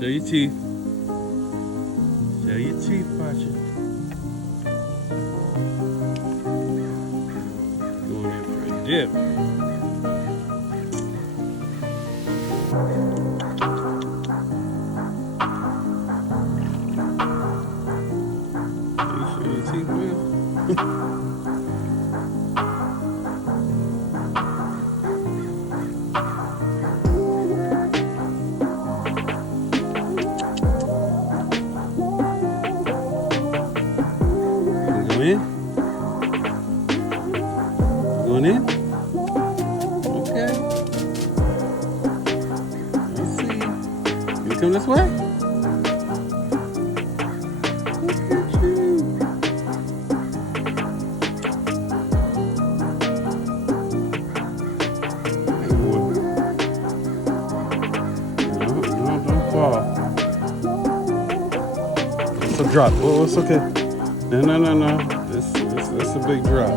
Show your teeth. Show your teeth, Pacha. Going in for a dip. You show your teeth, man. In? Going in? Okay. Let's see. You come this way? Look at you. Hey, boy. No, don't fall. It's a drop. Oh, it's okay. No. That's a big drop.